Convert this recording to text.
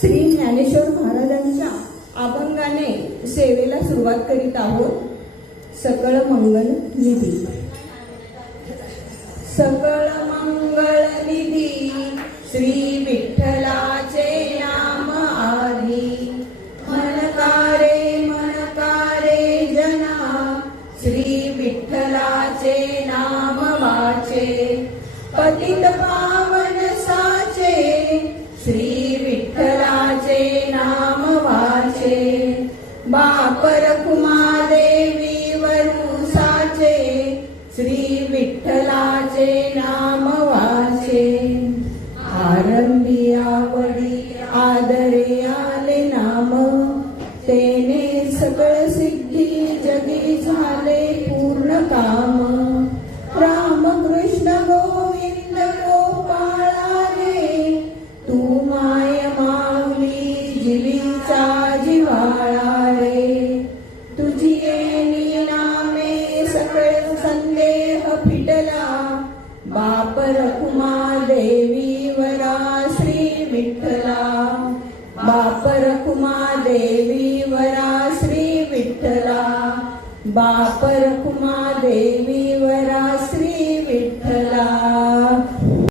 श्री ज्ञानेश्वर महाराजांच्या अभंगाने सेवेला सुरुवात करीत आहोत. सकळ मंगल निधी. सकळ मंगळ निधी श्री विठ्ठलाचे नाम आधी. मनकारे मनकारे जना श्री विठ्ठलाचे नाम वाचे. पतित पा साचे बापर कुमादेवी वरुसाचे श्री विठ्ठलाचे नाम वाचे. आरंभी आवडी आदरे आले नाम तेने सकळ सिद्धी जगी झाले पूर्ण काम. राम कृष्ण फिटला बापर कुमा देवी वरा श्री विठ्ठला. बापर कुमा देवी वरा श्री विठ्ठला. बापर कुमा देवी वरा